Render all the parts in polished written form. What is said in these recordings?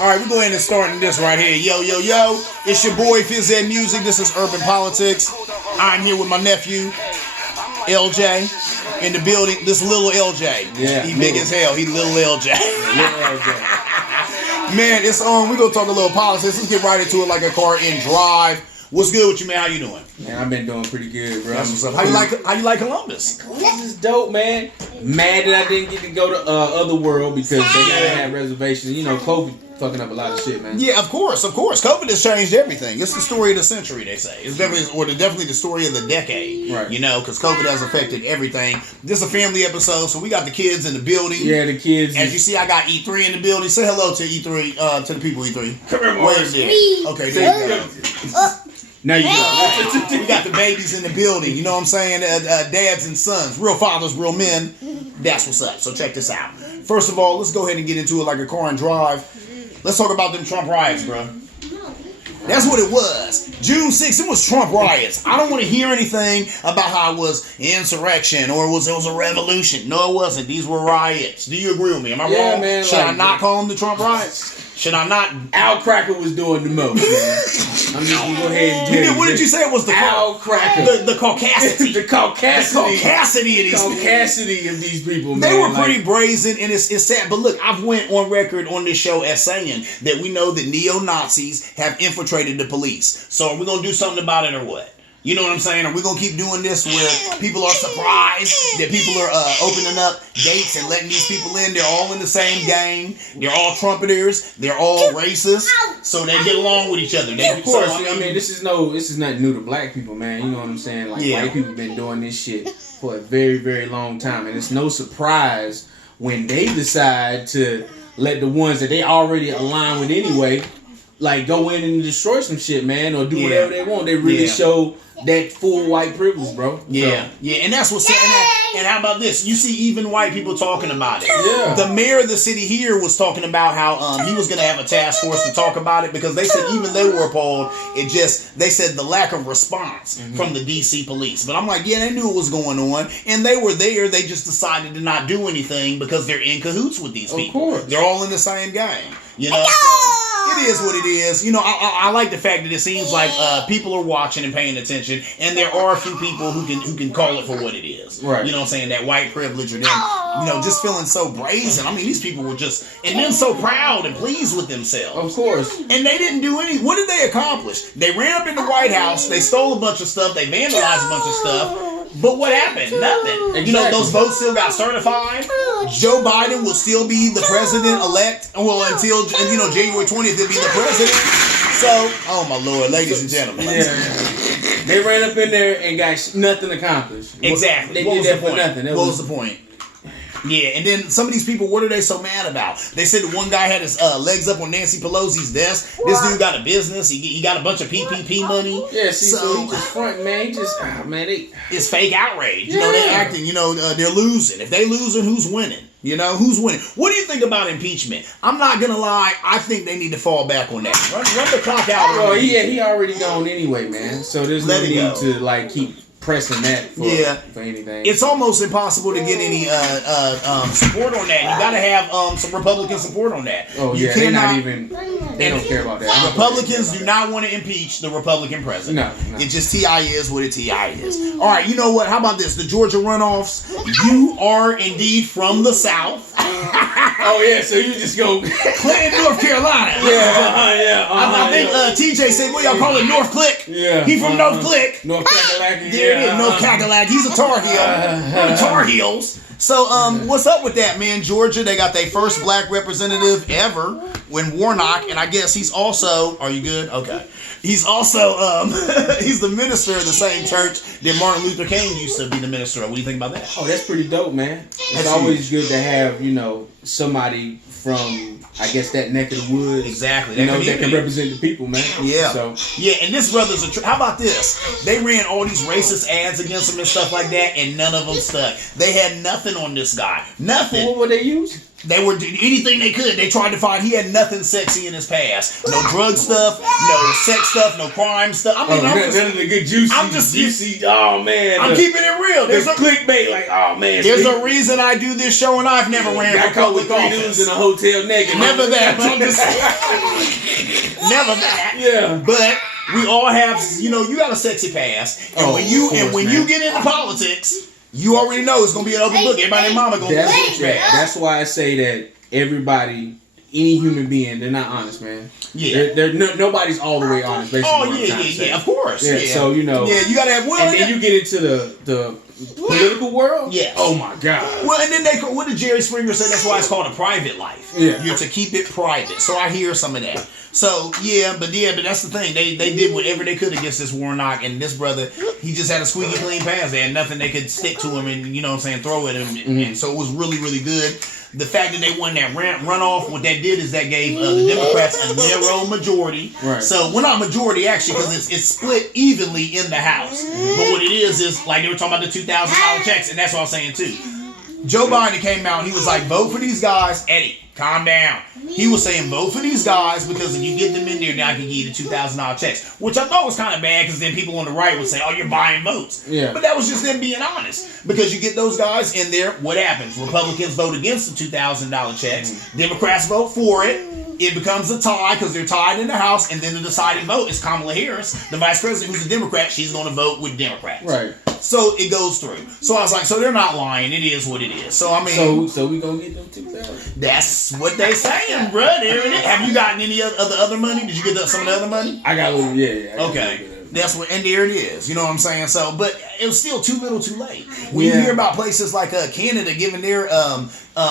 All right, we're going to start this right here. Yo, yo, yo. It's your boy, Fizz Ed Music. This is Urban Politics. I'm here with my nephew, LJ, in the building. This little LJ. Yeah. He big as hell. He little LJ. Little LJ. Man, it's on. We're going to talk a little politics. Let's get right into it like a car in drive. What's good with you, man? How you doing? Man, I've been doing pretty good, bro. That's what's up. How you like Columbus? Columbus is dope, man. Mad that I didn't get to go to Otherworld because they gotta have reservations. You know, COVID fucking up a lot of shit, man. Yeah, of course. COVID has changed everything. It's the story of the century, they say. It's definitely the story of the decade. Right. You know, because COVID has affected everything. This is a family episode, so we got the kids in the building. Yeah, the kids. As you see, I got E3 in the building. Say hello to E3, to the people, E3. Come here, Where's it? Okay, there you go. Now you go. We got the babies in the building. You know what I'm saying? Dads and sons. Real fathers, real men. That's what's up. So check this out. First of all, let's go ahead and get into it like a car and drive. Let's talk about them Trump riots, bro. That's what it was. June 6th, it was Trump riots. I don't want to hear anything about how it was insurrection or it was a revolution. No, it wasn't. These were riots. Do you agree with me? Am I wrong? Man, Should I not call them the Trump riots? Should I not? Al Cracker was doing the most, man. I'm just gonna go ahead and tell you. What did you say it was? The Al Cracker. The caucasity. The caucasity. The caucasity of these people. Caucasity of these people, man. They were pretty brazen, and it's sad. But look, I've went on record on this show as saying that we know that neo-Nazis have infiltrated the police. So are we going to do something about it or what? You know what I'm saying? Are we going to keep doing this where people are surprised that people are opening up gates and letting these people in? They're all in the same gang. They're all trumpeters. They're all racist. So they get along with each other. Of course. I mean, this is nothing new to black people, man. You know what I'm saying? Like, white people been doing this shit for a very, very long time. And it's no surprise when they decide to let the ones that they already align with anyway, like, go in and destroy some shit, man, or do whatever they want. They really show that full white privilege, bro. Yeah, and that's what's saying. And how about this? You see even white people talking about it. Yeah. The mayor of the city here was talking about how he was going to have a task force to talk about it because they said even they were appalled. They said the lack of response from the DC police. But I'm like, yeah, they knew what was going on. And they were there. They just decided to not do anything because they're in cahoots with these people. Of course. They're all in the same gang. You know, so it is what it is. You know, I like the fact that it seems like people are watching and paying attention, and there are a few people who can call it for what it is. Right. You know what I'm saying? That white privilege or them, you know, just feeling so brazen. I mean, these people were just, and then so proud and pleased with themselves. Of course. And they didn't do any. What did they accomplish? They ran up in the White House. They stole a bunch of stuff. They vandalized a bunch of stuff. But what happened? Nothing. Exactly. You know, those votes still got certified. Joe Biden will still be the president-elect. Well, until, January 20th, he'll be the president. So, oh my Lord, ladies and gentlemen. Yeah. They ran up in there and got nothing accomplished. Exactly. They did that for nothing. What was the point? Yeah, and then some of these people, what are they so mad about? They said the one guy had his legs up on Nancy Pelosi's desk. This dude got a business. He got a bunch of PPP money. Yeah, so he just front, man. He just, it's fake outrage. You know, they're acting, they're losing. If they losing, who's winning? You know, who's winning? What do you think about impeachment? I'm not going to lie. I think they need to fall back on that. Run the clock out. Well, he already gone anyway, man. So there's no need to, keep pressing that for anything. It's almost impossible to get any support on that. You got to have some Republican support on that. Oh, you they don't care about that. Republicans do not want to impeach the Republican president. No. It just TI is what a TI is. All right, you know what? How about this? The Georgia runoffs. You are indeed from the South. Oh, yeah, so you just go... Clinton, North Carolina. I think TJ said, what y'all call it, North Click? Yeah. He from North Click. North Kakalaki. There it is, North Kakalaki. He's a Tar Heel. The Tar Heels. So, what's up with that, man? Georgia, they got their first black representative ever when Warnock, and I guess he's also, are you good? Okay. He's also, he's the minister of the same church that Martin Luther King used to be the minister of. What do you think about that? Oh, that's pretty dope, man. It's always good to have, somebody from, I guess, that neck of the woods. Exactly. That can represent the people, man. Yeah. So. Yeah, and this brother's how about this? They ran all these racist ads against him and stuff like that, and none of them stuck. They had nothing on this guy. Nothing. What were they using? They were anything they could. They tried to find. He had nothing sexy in his past. No drug stuff, no sex stuff, no crime stuff. I mean, none of the good juicy. I'm just juicy. Oh man, I'm keeping it real. There's a clickbait. Like, oh man, there's a reason I do this show, and I've never ran for public office. Dudes in a hotel naked. Never that. But I'm just never that. Yeah, but we all have. You know, you got a sexy past, and when you get into politics. You already know it's gonna be an open book. Everybody and mama gonna that's why I say that everybody, any human being, they're not honest, man. Yeah, nobody's all the way honest. Basically, yeah, of course. Yeah, so you know, you gotta have will. And then you get into the political world. Yeah. Oh my God. Well, and then what did Jerry Springer say? That's why it's called a private life. Yeah. You're to keep it private. So I hear some of that. So but that's the thing. They did whatever they could against this Warnock, and this brother, he just had a squeaky clean pass. They had nothing they could stick to him and, you know what I'm saying, throw at him. And so it was really, really good. The fact that they won that runoff, what that did is that gave the Democrats a narrow majority. Right. So we're not majority actually because it's split evenly in the House. But what it is like they were talking about the $2,000 checks, and that's what I was saying too. Joe Biden came out and he was like, vote for these guys. Eddie, calm down. He was saying, vote for these guys because if you get them in there, now I can give you the $2,000 checks. Which I thought was kind of bad because then people on the right would say, oh, you're buying votes. Yeah. But that was just them being honest. Because you get those guys in there, what happens? Republicans vote against the $2,000 checks. Democrats vote for it. It becomes a tie because they're tied in the House, and then the deciding vote is Kamala Harris, the vice president, who's a Democrat. She's going to vote with Democrats. Right. So it goes through. So I was like, so they're not lying. It is what it is. So I mean, so we gonna get them 2,000. That's what they saying, bro. Have you gotten any of the other money? Did you get some of the other money? I got a little. Yeah. Okay. That's what, and there it is. You know what I'm saying? So, but it was still too little, too late. When you hear about places like Canada giving their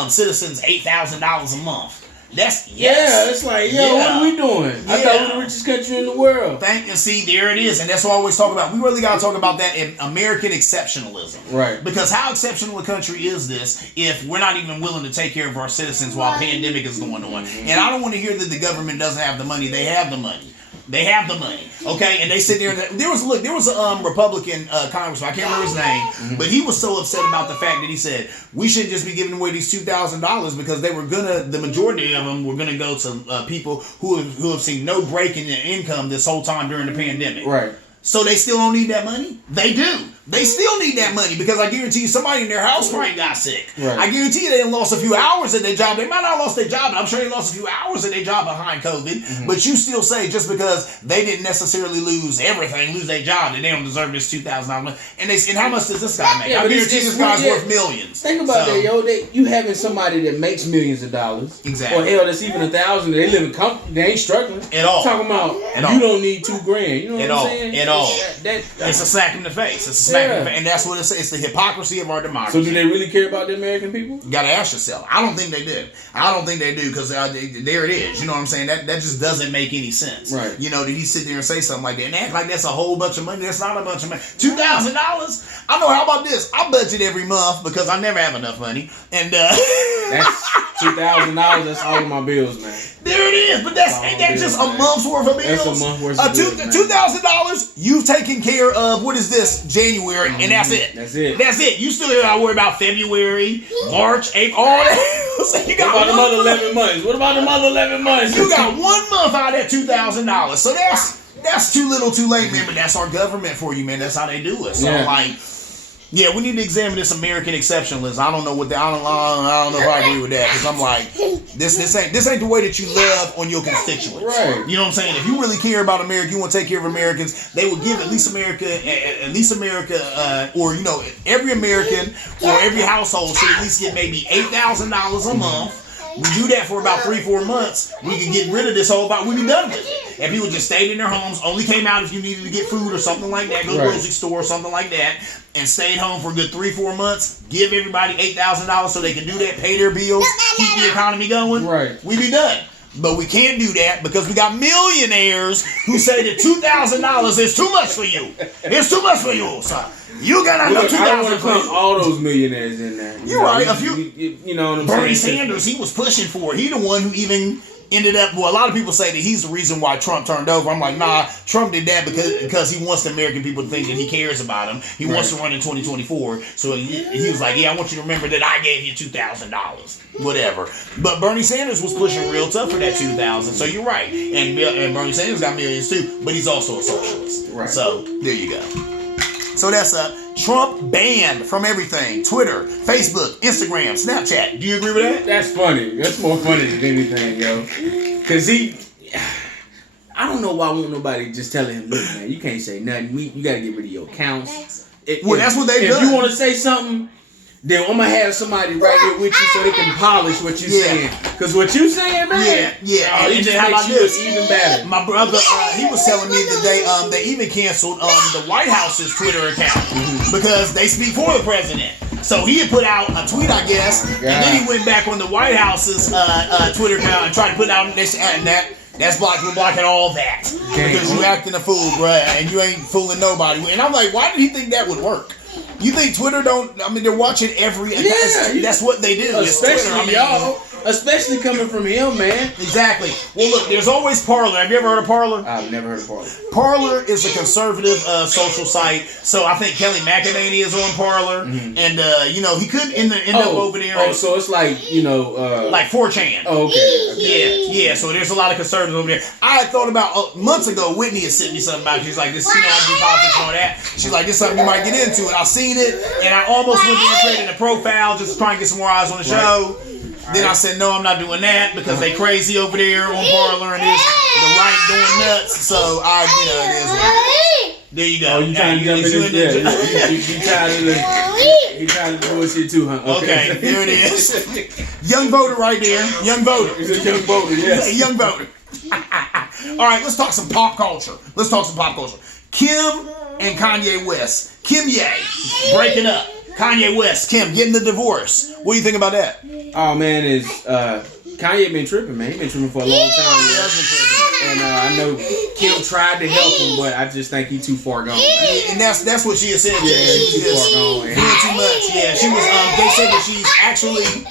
citizens $8,000 a month. It's like, what are we doing? I thought we were the richest country in the world. See, there it is, and that's what I always talk about. We really got to talk about that in American exceptionalism, right? Because how exceptional a country is this if we're not even willing to take care of our citizens while a pandemic is going on? And I don't want to hear that the government doesn't have the money. They have the money. They have the money, okay? And they sit there. There was a Republican congressman. I can't remember his name, but he was so upset about the fact that he said we shouldn't just be giving away these $2,000 because the majority of them were gonna go to people who have seen no break in their income this whole time during the pandemic. Right. So they still don't need that money? They do. They still need that money because I guarantee you somebody in their house probably got sick. Right. I guarantee you they lost a few hours at their job. They might not have lost their job, but I'm sure they lost a few hours at their job behind COVID. But you still say just because they didn't necessarily lose their job, that they don't deserve this $2,000. And how much does this guy make? I guarantee this guy's worth millions. Think about that, yo. You having somebody that makes millions of dollars. Exactly. Or hell, that's even $1,000. They live in comfort. They ain't struggling. At all. Talking about you don't need $2,000. You know what I'm saying? At all. It's a smack in the face. It's a smack in the face. And that's what it's the hypocrisy of our democracy. So do they really care about the American people? You gotta ask yourself. I don't think they do. Because there it is. You know what I'm saying? That just doesn't make any sense. Right. You know, did he sit there and say something like that and act like that's a whole bunch of money? That's not a bunch of money. $2,000? I know. How about this? I budget every month because I never have enough money. And that's $2,000. That's all of my bills, man. There it is. But ain't that just a month's worth of bills? That's a month's worth of bills. $2,000 you've taken care of. What is this? January, and that's it. That's it. That's it. You still got to worry about February, March, April, all that. So you got what about them other 11 months? What about them other 11 months? You got 1 month out of that $2,000. So that's too little, too late, man. But that's our government for you, man. That's how they do it. So yeah, we need to examine this American exceptionalism. I don't know what I don't know if I agree with that because I'm like, this ain't the way that you love on your constituents. Right. You know what I'm saying? If you really care about America, you want to take care of Americans, they would give at least America, or every American or every household should at least get maybe $8,000 a month. We do that for about 3-4 months. We can get rid of this whole we'd be done with it. And people just stayed in their homes, only came out if you needed to get food or something like that, go to the grocery store or something like that, and stayed home for a good 3-4 months, give everybody $8,000 so they can do that, pay their bills, keep the economy going. Right. We'd be done. But we can't do that because we got millionaires who say that $2,000 is too much for you. It's too much for you, son. You gotta know $2,000 I don't want to count all those millionaires in there. You're right. You know what I'm saying? Bernie Sanders, he was pushing for it. He the one who even ended up, well, a lot of people say that he's the reason why Trump turned over. I'm like, nah, Trump did that because he wants the American people to think that he cares about them. He wants to run in 2024. So he was like, yeah, I want you to remember that I gave you $2,000. Whatever. But Bernie Sanders was pushing real tough for that 2,000. So you're right. And Bernie Sanders got millions too, but he's also a socialist. Right. So there you go. So that's Trump banned from everything. Twitter, Facebook, Instagram, Snapchat. Do you agree with that? That's funny. That's more funny than anything, yo. Cause I don't know why won't nobody just telling him, look, man, you can't say nothing. You gotta get rid of your accounts. Well, that's what they've done. If you want to say something, then I'm gonna have somebody right here with you so they can polish what you're saying. Cause what you saying, man, and it just how makes about you this? look even better. My brother, he was telling me that they even canceled the White House's Twitter account because they speak for the president. So he had put out a tweet, I guess, and then he went back on the White House's Twitter account and tried to put out that's blocked. We're blocking all that because you acting a fool, bruh, and you ain't fooling nobody. And I'm like, why did he think that would work? You think Twitter don't? I mean, they're watching every. That's what they do. Especially y'all. Especially coming from him, man. Exactly. Well, look, there's always Parler. Have you ever heard of Parler? I've never heard of Parler. Parler is a conservative social site. So I think Kelly McEnany is on Parler, and he could end up over there. Oh, so it's like like 4chan. Oh, okay. Yeah. So there's a lot of conservatives over there. I had thought about months ago. Whitney had sent me something about it. She's like, this, I do politics and all that. She's like, this is something you might get into, and I seen it, and I almost went there and created a profile just to try and get some more eyes on the show. Then I said, no, I'm not doing that because they crazy over there on Parler and it's the right doing nuts. So it is what it is. There you go. Oh, you trying to jump in this? You tired of the bullshit too, huh? Okay, there it is. Young voter right there. Young voter. It's a young voter, yes. Young voter. All right, let's talk some pop culture. Kim and Kanye West. Kim Ye breaking up. Kanye West, Kim getting the divorce. What do you think about that? Oh man, Kanye been tripping, man. He been tripping for a long time. And I know Kim tried to help him, but I just think he too far gone. And that's what she had said. Yeah, she was too far gone. Doing too much. Yeah, she was. They said that she's actually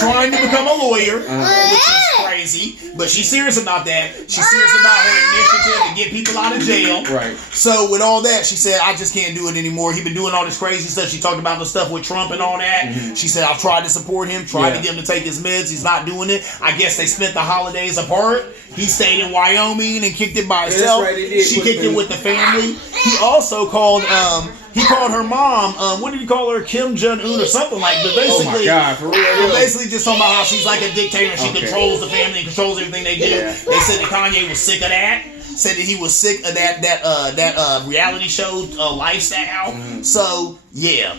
trying to become a lawyer, which is crazy. But she's serious about that. She's serious about her initiative to get people out of jail. Right. So with all that, she said, I just can't do it anymore. He been doing all this crazy stuff. She talked about the stuff with Trump and all that. She said, I've tried to support him, tried to get him to take his meds. He's not doing it. I guess they spent the holidays apart. He stayed in Wyoming and kicked it by himself. That's right, she kicked it with the family. He also called her mom, what did he call her? Kim Jong-un or something like that. Basically, oh my God, for real? Basically just talking about how she's like a dictator and she controls the family and controls everything they do. Yeah. They said that Kanye was sick of that. Said that he was sick of that reality show lifestyle. So yeah,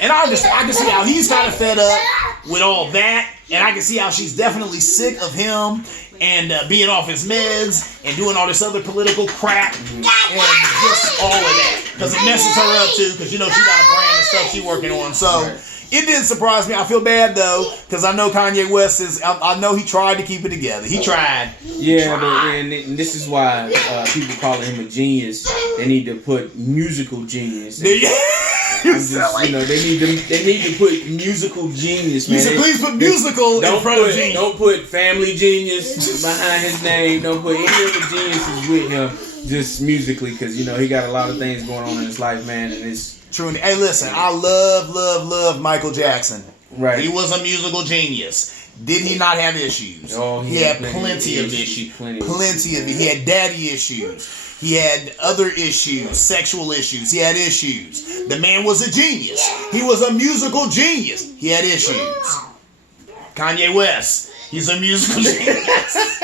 and I can see how he's kind of fed up with all that, and I can see how she's definitely sick of him and being off his meds and doing all this other political crap and just all of that because it messes her up too because she got a brand and stuff she's working on. So. It didn't surprise me. I feel bad though, because I know Kanye West is. I know he tried to keep it together. He tried. Yeah, and this is why people calling him a genius. They need to put musical genius. They need to put musical genius. Man. Please put musical in front of genius. Don't put family genius behind his name. Don't put any of the geniuses with him. Just musically, because he got a lot of things going on in his life, man, and it's. True. Hey, listen, I love Michael Jackson. Right. He was a musical genius. Did he not have issues? Oh, he had plenty of issues. Plenty of it. He had daddy issues. He had other issues, sexual issues. He had issues. The man was a genius. He was a musical genius. He had issues. Kanye West, he's a musical genius.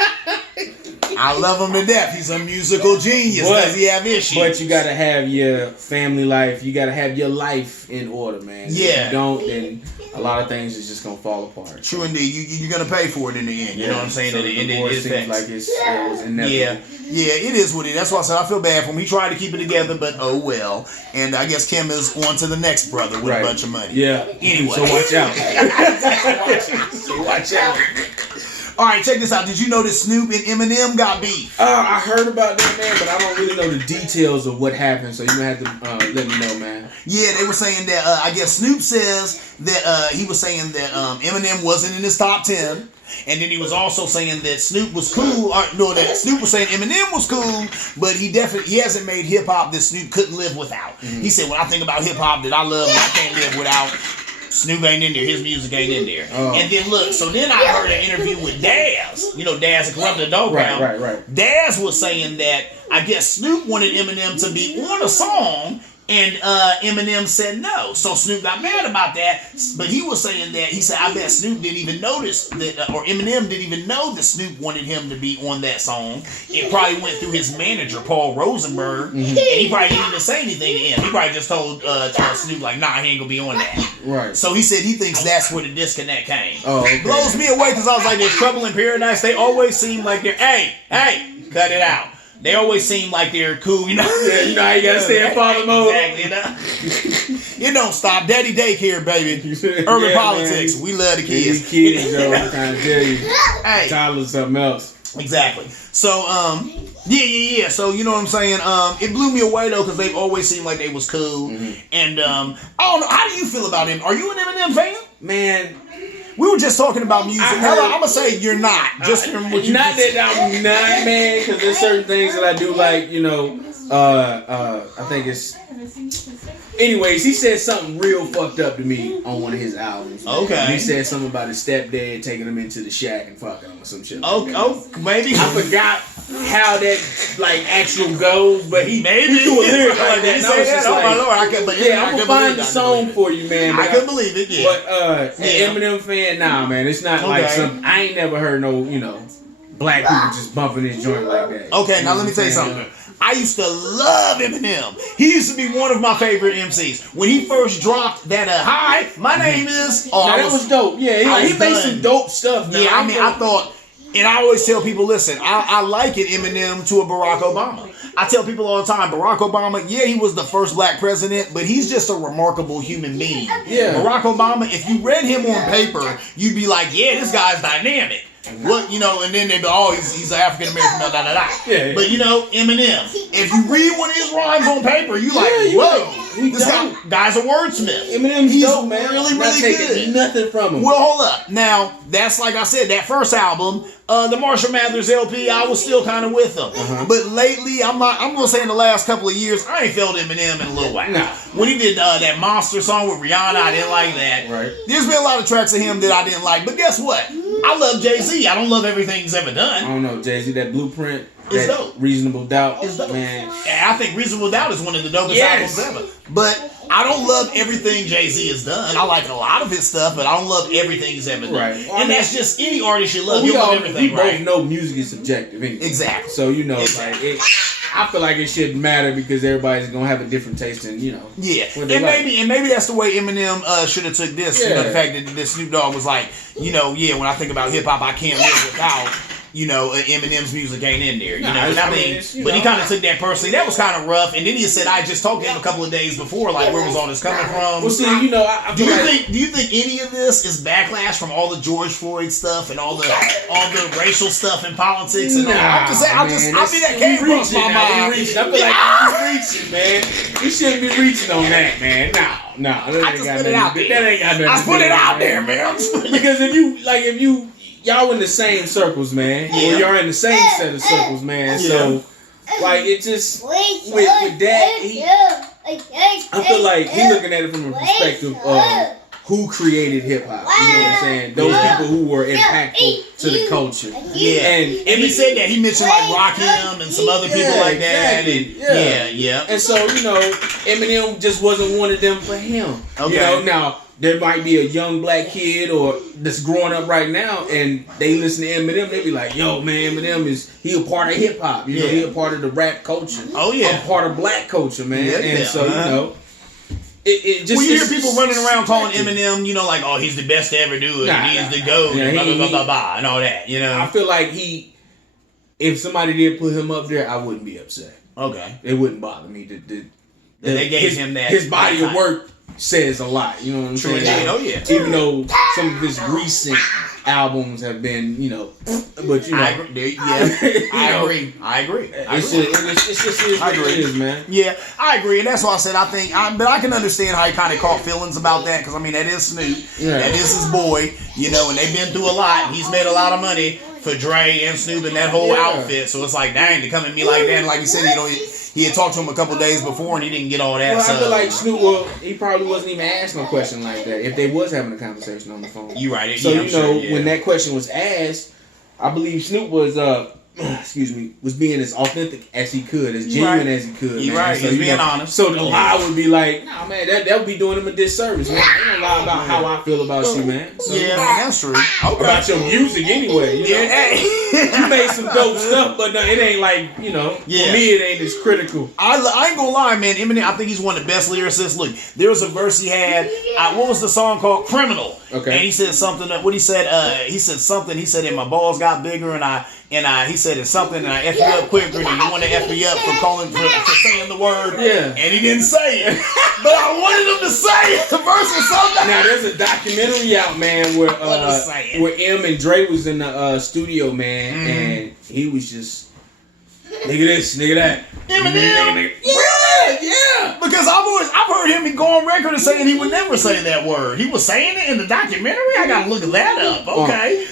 I love him to death. He's a musical genius. Does he have issues? But you gotta have your family life. You gotta have your life in order, man. Yeah. If you don't, then a lot of things is just gonna fall apart. True indeed. You're gonna pay for it in the end. You know what I'm saying? So the divorce seems like it was inevitable. Yeah, it is what it is. That's why I said I feel bad for him. He tried to keep it together, but oh well. And I guess Kim is on to the next brother with a bunch of money. Yeah. Anyway. So watch out. Watch out. All right, check this out. Did you know that Snoop and Eminem got beef? I heard about that, man, but I don't really know the details of what happened. So you gonna have to let me know, man. Yeah, they were saying that. I guess Snoop says that he was saying that Eminem wasn't in his top 10. And then he was also saying that Snoop was cool. That Snoop was saying Eminem was cool, but he hasn't made hip hop that Snoop couldn't live without. Mm-hmm. He said, when I think about hip hop that I love and I can't live without, Snoop ain't in there. His music ain't in there. Oh. And then look, so then I heard an interview with Daz. You know, Daz, the Corrupted Dog Pound. Right. Daz was saying that I guess Snoop wanted Eminem to be on a song. And Eminem said no. So Snoop got mad about that. But he was saying that, he said, I bet Snoop didn't even notice that, or Eminem didn't even know that Snoop wanted him to be on that song. It probably went through his manager, Paul Rosenberg, and he probably didn't even say anything to him. He probably just told Snoop, like, nah, he ain't gonna be on that. Right. So he said he thinks that's where the disconnect came. Oh, okay. Blows me away because I was like, there's trouble in paradise. They always seem like they're, hey, cut it out. They always seem like they're cool, you know. Yeah, you know how you gotta stay in father mode. Exactly, you know. It don't stop. Daddy daycare, baby. Urban politics. Man. We love the kids. These kids, yo, I'm trying to tell you. Hey. Tyler's something else. Exactly. So, yeah. So, you know what I'm saying? It blew me away though, because they've always seemed like they was cool. Mm-hmm. And I don't know. How do you feel about him? Are you an Eminem fan? Man. We were just talking about music. I'm gonna say you're not. Just from what you. Not that I'm not, man, because there's certain things that I do like. You know, I think it's. Anyways, he said something real fucked up to me on one of his albums. Man. Okay. He said something about his stepdad taking him into the shack and fucking him or some shit. Oh, maybe. I forgot how that like actual goes, but he maybe threw a lyric like that. He said that. Oh my lord! I'm gonna find the song for you, man. I couldn't believe it. Yeah. But Eminem fan, nah, man. It's not like some. I ain't never heard no, black people just bumping this joint like that. Okay, now let me tell you something. I used to love Eminem. He used to be one of my favorite MCs. When he first dropped that, hi, my name is... that was dope. Yeah, he made some dope stuff. Now. Yeah, I thought... And I always tell people, listen, I liken Eminem to a Barack Obama. I tell people all the time, Barack Obama, yeah, he was the first black president, but he's just a remarkable human being. Yeah. Barack Obama, if you read him on paper, you'd be like, yeah, this guy's dynamic. What, and then they'd be, oh, he's an African American, Yeah. But Eminem, if you read one of his rhymes on paper, you like, whoa, this guy's a wordsmith. Eminem's dope, man. Really good. Nothing from him. Well, hold up. Now, that's like I said, that first album, the Marshall Mathers LP, I was still kind of with them. Uh-huh. But lately, I'm gonna say in the last couple of years, I ain't felt Eminem in a little while. Nah. When he did that Monster song with Rihanna, I didn't like that. Right. There's been a lot of tracks of him that I didn't like, but guess what? I love Jay-Z. I don't love everything he's ever done. I don't know, Jay-Z, that Blueprint, it's dope. Reasonable Doubt, it's dope. Man. I think Reasonable Doubt is one of the dopest albums ever. But I don't love everything Jay-Z has done. I like a lot of his stuff, but I don't love everything he's ever done. Right. Well, and that's just any artist you love. You love everything, we both know music is subjective. Anyway. Exactly. So, I feel like it shouldn't matter because everybody's going to have a different taste in, Yeah. And maybe that's the way Eminem should have took this. Yeah. The fact that Snoop Dogg was like, when I think about hip-hop, I can't live without... Eminem's music ain't in there. But he kind of took that personally. That was kind of rough. And then he said, I just talked to him a couple of days before, like, where was all this coming from? Well, see, I do you think any of this is backlash from all the George Floyd stuff and all the racial stuff in politics? And I mean, that came across my mind. I feel like he's reaching, man. You shouldn't be reaching on that, man. No. I just put it out there. That ain't got nothing. I put it out there, man. Because if you y'all in the same circles, man. Yeah. Or y'all in the same set of circles, man. Yeah. So, it just with that, I feel like he's looking at it from a perspective of who created hip hop. You know what I'm saying? Those people who were impactful to the culture. Yeah, and he said that he mentioned like Rakim and some other people like that. Exactly. And, And so Eminem just wasn't one of them for him. Okay. Now. There might be a young black kid or that's growing up right now, and they listen to Eminem. They be like, "Yo, man, Eminem he a part of hip hop. He a part of the rap culture. Oh yeah, a part of black culture, man." And so it just. Well, you hear people running around calling Eminem, like, "Oh, he's the best to ever do it. He's the GOAT, and all that." I feel like if somebody did put him up there, I wouldn't be upset. Okay, it wouldn't bother me. They gave him that his body of work. says a lot. You know what I'm saying? Yeah, oh yeah. Even though some of his recent albums have been, but I agree. I agree. It's just what it is, man. Yeah, I agree, and that's why I said but I can understand how he kind of caught feelings about that because I mean that is Snoop, that is his boy, and they've been through a lot. And he's made a lot of money for Dre and Snoop and that whole outfit, so it's like, dang, to come at me like that. And like he said, he had talked to him a couple days before and he didn't get all that. Well, I feel like Snoop, he probably wasn't even asked no question like that if they was having a conversation on the phone. You right. So when that question was asked, I believe Snoop was was being as authentic as he could, as genuine as he could. You're right. So, He's being honest. So the lie would be like, nah, man, that would be doing him a disservice, man. I ain't gonna lie about how I feel about you, man. So, yeah, that's true. Okay. About your music anyway. You made some dope stuff, but no, it ain't like, for me it ain't as critical. I ain't gonna lie, man. Eminem, I think he's one of the best lyricists. Look, there was a verse he had. What was the song called? Criminal. Okay. And he said something. What he said? He said something. He said, "And my balls got bigger, he said it's something, and I F you up quicker than you want to F me up for saying the word." Yeah. And he didn't say it. But I wanted him to say it. The verse was so nice. Now, there's a documentary out, man, where M and Dre was in the studio, man, and he was just, nigga this, nigga that. Eminem. Yeah. Because I've heard him go on record and saying he would never say that word. He was saying it in the documentary? I gotta look that up. Okay.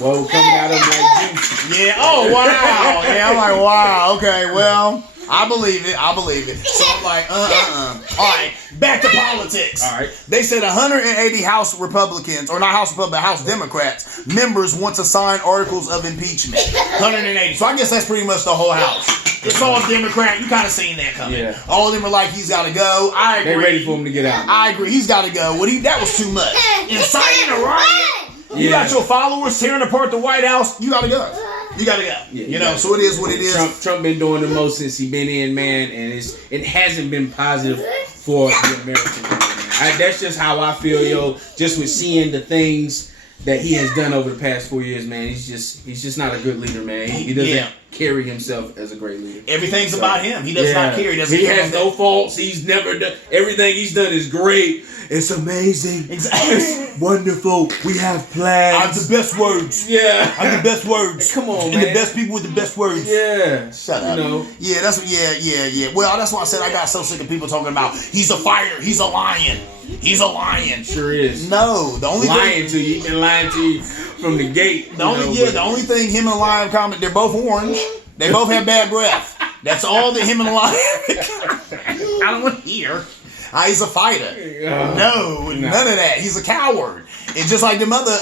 Well, coming out of him like juice. Yeah. Oh, wow. Yeah, I'm like, wow. Okay, well, I believe it. So I'm like, All right, back to politics. All right. They said 180 House Republicans, or not House Republicans, House Democrats, members want to sign articles of impeachment. 180. So I guess that's pretty much the whole House. It's all Democrat. You kind of seen that coming. Yeah. All of them are like, he's got to go. I agree. They're ready for him to get out. I agree. He's got to go. That was too much. Inciting a riot. You got your followers tearing apart the White House. You got to go. You got to go. Yeah, so it is what it is. Trump been doing the most since he been in, man, and it hasn't been positive for the American people, man. That's just how I feel, yo. Just with seeing the things that he has done over the past 4 years, man. He's just not a good leader, man. He doesn't carry himself as a great leader. Everything's about him. He does not carry. He has no faults. He's never done. Everything he's done is great. It's amazing. Exactly. It's wonderful. We have plans. I'm the best words. Yeah. I'm the best words. Come on, and man. the best people with the best words. Yeah. Shut up. Yeah, yeah. Well, that's why I said I got so sick of people talking about he's a fighter. He's a lion. He's a lion. Sure is. No, the only lying to you. He's been lying to you from the gate. The only thing him and the lion comment, they're both orange. They both have bad breath. That's all that him and the lion. I don't want to hear. He's a fighter. No, none of that. He's a coward. And just like them other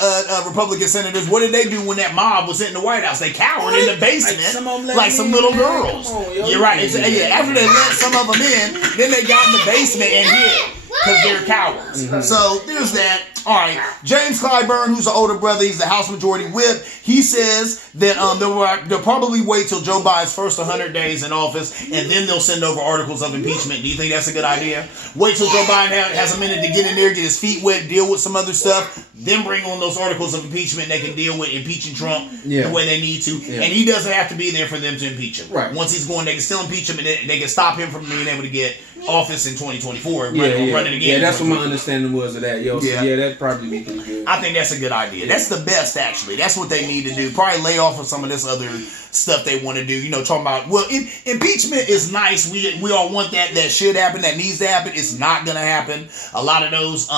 Republican senators, what did they do when that mob was in the White House? They cowered in the basement like some little girls. You're right. After they let some of them in, then they got in the basement and hid because they're cowards. Mm-hmm. So there's that. All right, James Clyburn, who's the older brother, he's the House Majority Whip. He says that they'll probably wait till Joe Biden's first 100 days in office, and then they'll send over articles of impeachment. Do you think that's a good idea? Wait till Joe Biden has a minute to get in there, get his feet wet, deal with some other stuff, then bring on those articles of impeachment. They can deal with impeaching Trump the way they need to, and he doesn't have to be there for them to impeach him. Right. Once he's going, they can still impeach him, and they can stop him from being able to get office in 2024 and running again. Yeah, that's what my understanding was of that, yo. So that'd probably be pretty good. I think that's a good idea. That's the best, actually. That's what they need to do. Probably lay off of some of this other stuff they want to do. Talking about, impeachment is nice. We all want that. That should happen. That needs to happen. It's not going to happen. A lot of those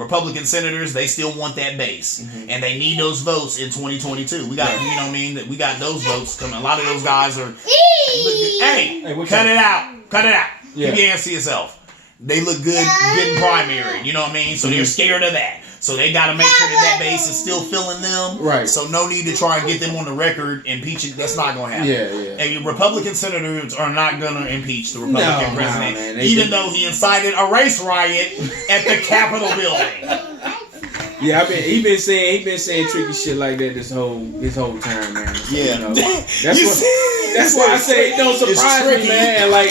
Republican senators, they still want that base. Mm-hmm. And they need those votes in 2022. We got, we got those votes coming. A lot of those guys are, hey, cut it out. Cut it out. Keep your hands to yourself. They look good getting primary. You know what I mean? So they're scared of that. So they got to make sure that base is still filling them. Right. So no need to try and get them on the record impeaching. That's not going to happen. And Republican senators are not going to impeach the Republican president, even though he incited a race riot at the Capitol building. Yeah, he been saying tricky shit like that this whole time, man. So, that's why I say it don't surprise me, man. Like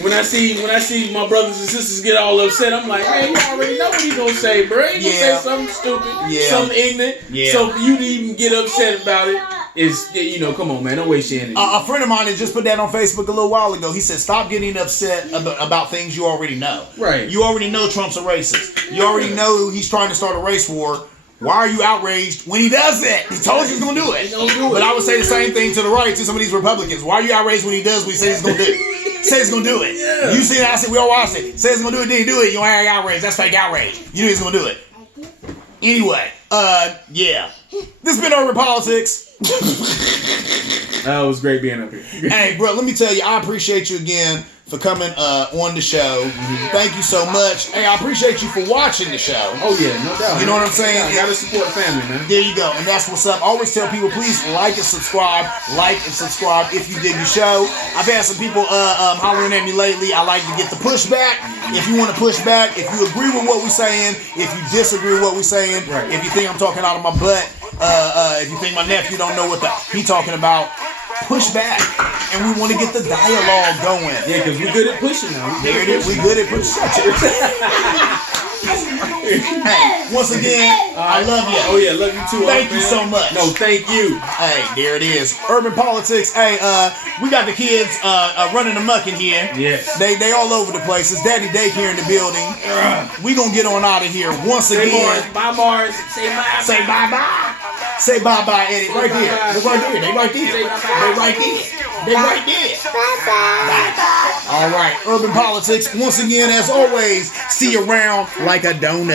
when I see my brothers and sisters get all upset, I'm like, man, you already know what he gonna say, bro. He gonna say something stupid, something ignorant. So for you to even get upset about it, is, you know, come on, man, don't waste your energy. A friend of mine had just put that on Facebook a little while ago. He said, stop getting upset about things you already know. Right. You already know Trump's a racist. You already know he's trying to start a race war. Why are you outraged when he does it? He told you he's going to do it. But I would say the same thing to the right, to some of these Republicans. Why are you outraged when he does what he says he's going to do? Says he's going to do it. Yeah. You see that? I said, we all watched it. Says he's going to do it, didn't do it. You ain't outraged. That's fake outrage. You knew he's going to do it. Anyway, yeah. This has been Urban Politics. It was great being up here. Hey, bro, let me tell you, I appreciate you again for coming on the show. Thank you so much. Hey, I appreciate you for watching the show. Oh, yeah, no doubt. You know what I'm saying? You gotta support family, man. There you go. And that's what's up. I always tell people, please like and subscribe. Like and subscribe if you dig the show. I've had some people hollering at me lately. I like to get the pushback. If you want to push back, if you agree with what we're saying, if you disagree with what we're saying, right. If you think I'm talking out of my butt, if you think my nephew don't know what he talking about, push back. And we want to get the dialogue going. Yeah, because we're good at pushing now. There it is. We good at pushing. Hey, once again, I love you. Oh, yeah, love you too. Thank you so much. No, thank you. Hey, there it is. Urban Politics. Hey, we got the kids running amok in here. Yes. They all over the place. It's Daddy Daycare in the building. We gonna get on out of here once again. Bye, Mars. Say bye. Say bye-bye. Say bye-bye, Eddie. Right there. They're right there. They right there. They right there. They right there. Bye-bye. All right. Urban Politics. Once again, as always, see you around like a donut.